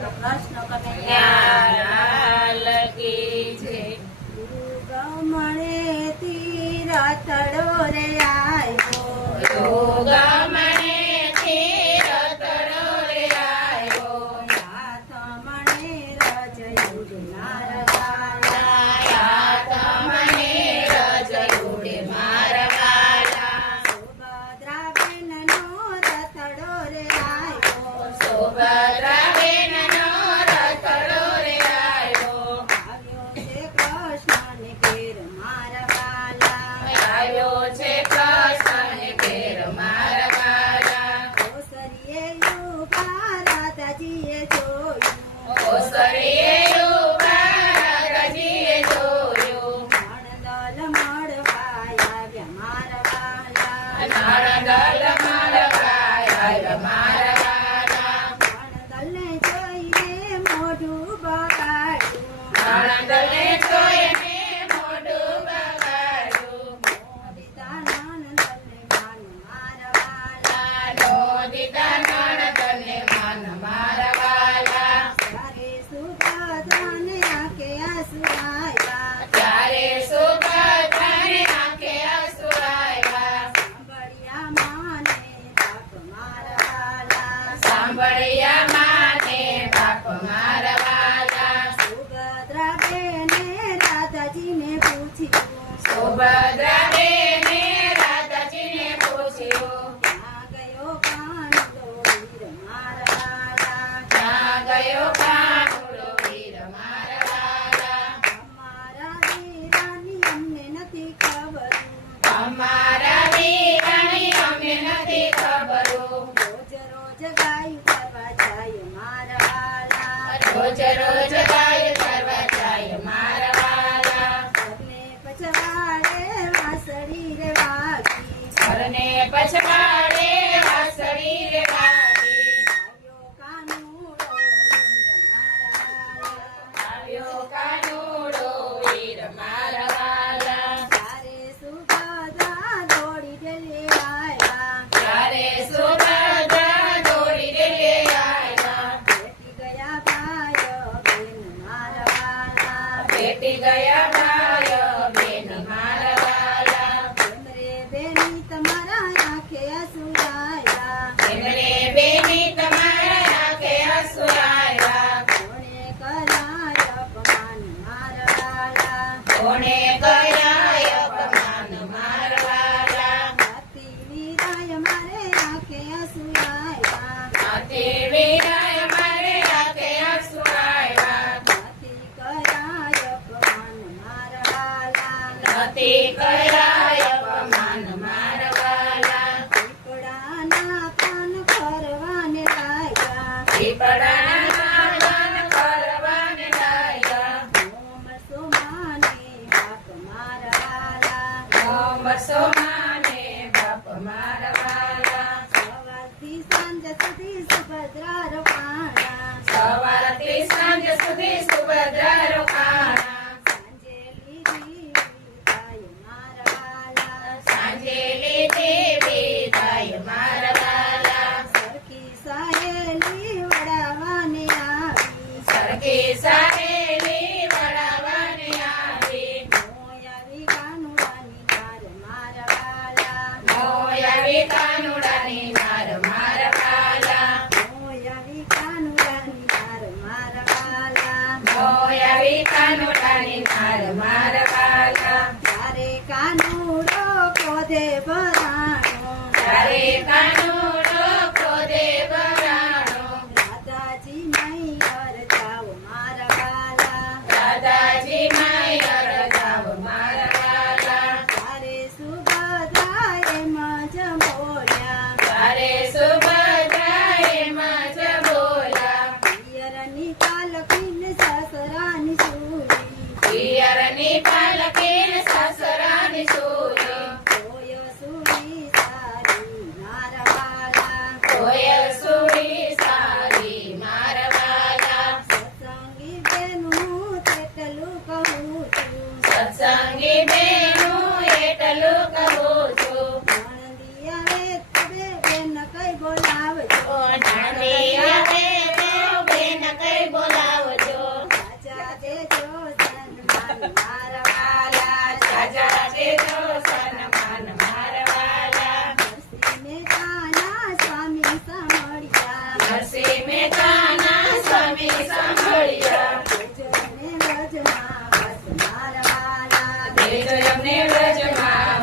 કૃષ્ણ કનૈયા લગી છે ગમણે તીરતડો રે આવ્યો ગમણે તીરતડો રે આવ્યો હાથ મણે રજયુડ મારવાલા હાથ મણે રજયુડ મારવાલા સુભદ્રા બેન નો રતડો રે આવ્યો સુભદ્રા બેન નો રતડો રે આવ્યો આવ્યો છે કૃષ્ણ ને ઘેર મારવાલા આવ્યો છે કૃષ્ણ ને ઘેર મારવાલા ઓસરીએ ઉભા રાધાજીએ જોયું ઓસરીએ ઉભા રાધાજીએ જોયું નણદલ મળવા આવ્યા મારવાલા નણદલ મળવા આવ્યા મારવાલા નણદલને જોઈને મોઢું બગાડ્યું નણદલને જોઈને મોઢું બગાડ્યું નોદિતા નણદલને માન મારવાલા નોદિતા નણદલને માન મારવાલા ત્યારે સુભદ્રાને આંખે આંસુ આવ્યા ત્યારે સુભદ્રાને આંખે આંસુ આવ્યા સાંભળ્યા માને બાપ મારવાલા સાંભળ્યા માને બાપ મારવાલા સુભદ્રા બેને રાધાજીને પૂછ્યું સુભદ્રા બેને રાધાજીને પૂછ્યું ક્યાં ગયો કાનુડો વીર મારવાલા ક્યાં ગયો કાનુડો વીર મારવાલા અમારા વીરાની અમને નથી ખબર અમારા વીરાની અમને નથી ખબર રોજ રોજ ગાયું કરવા જાય મારવાલા રોજ રોજ ગાયું કરવા જાય મારવાલા ઘરને પછવાડે વાસળી રે વાગી ઘરને પછવાડે વાસળી રે વાગી આવ્યો કાનુડો મારવાલા આવ્યો કાનુડો વીર મારવાલા ત્યારે સુભદ્રા દોડી ડેલે આવ્યા ત્યારે સુભદ્રા દોડી ડેલે આવ્યા બેટી ગયા ભાઈ બેન મારવાલા બેટી ગયા ભાઈ બેન મારવાલા એમરે બેની તમારા આંખે આંસુ આવ્યા એમરે બેની તમારા આંખે આંસુ આવ્યા કોણે કરાય અપમાન મારવાલા કોણે કરાય અપમાન મારવાલા નાતી વીરાય મારે આંખે આંસુ આવ્યા નાતી વીરાય મારે આંખે આંસુ આવ્યા નાતી કરાય અપમાન મારવાલા નાતી કરાય અપમાન મારવાલા પીપળાના પાન ફરવાને લાગ્યા પીપળાના પાન ફરવાને લાગ્યા મોમ સોમાને બાપ મારવાલા મોમ સોમાને બાપ મારવાલા સવારથી સાંજ સુધી સુભદ્રા રોકાણા સવારથી સાંજ સુધી સુભદ્રા રોકાણા સાંજે લીધી વિદાય મારવાલા સાંજે લીધી વિદાય મારવાલા સરખી સહેલી વડાવાને આવી સરખી સહેલી વડાવાને આવી મોયાવી કાનુડાની નાર મારવાલા મોયાવી કાનુડાની નાર મારવાલા મોયાવી કાનુડાની નાર મારવાલા મોયાવી કાનુડાની નાર મારવાલા ત્યારે કાનુડો ક્રોધે ભરાણો ત્યારે કાનુડો ક્રોધે ભરાણો રાધાજી મૈયર જાવ મારવાલા રાધાજી મૈયર જાવ મારવાલા ત્યારે સુભદ્રા એમ જ બોલ્યા ત્યારે સુભદ્રા એમ જ બોલ્યા પિયરની પાલકીને સસરાની સૂરી પિયરની પાલકીને સસરાની સૂરી કોઈ સૂરી સારી મારવાલા કોઈ સૂરી સારી મારવાલા સત્સંગી બેનું તેટલું કહું છું સત્સંગી બેનું એટલું કહું છું નણંદિયા વ્રજમાં બસ મારા વાલા. દેજો અમને વ્રજમાં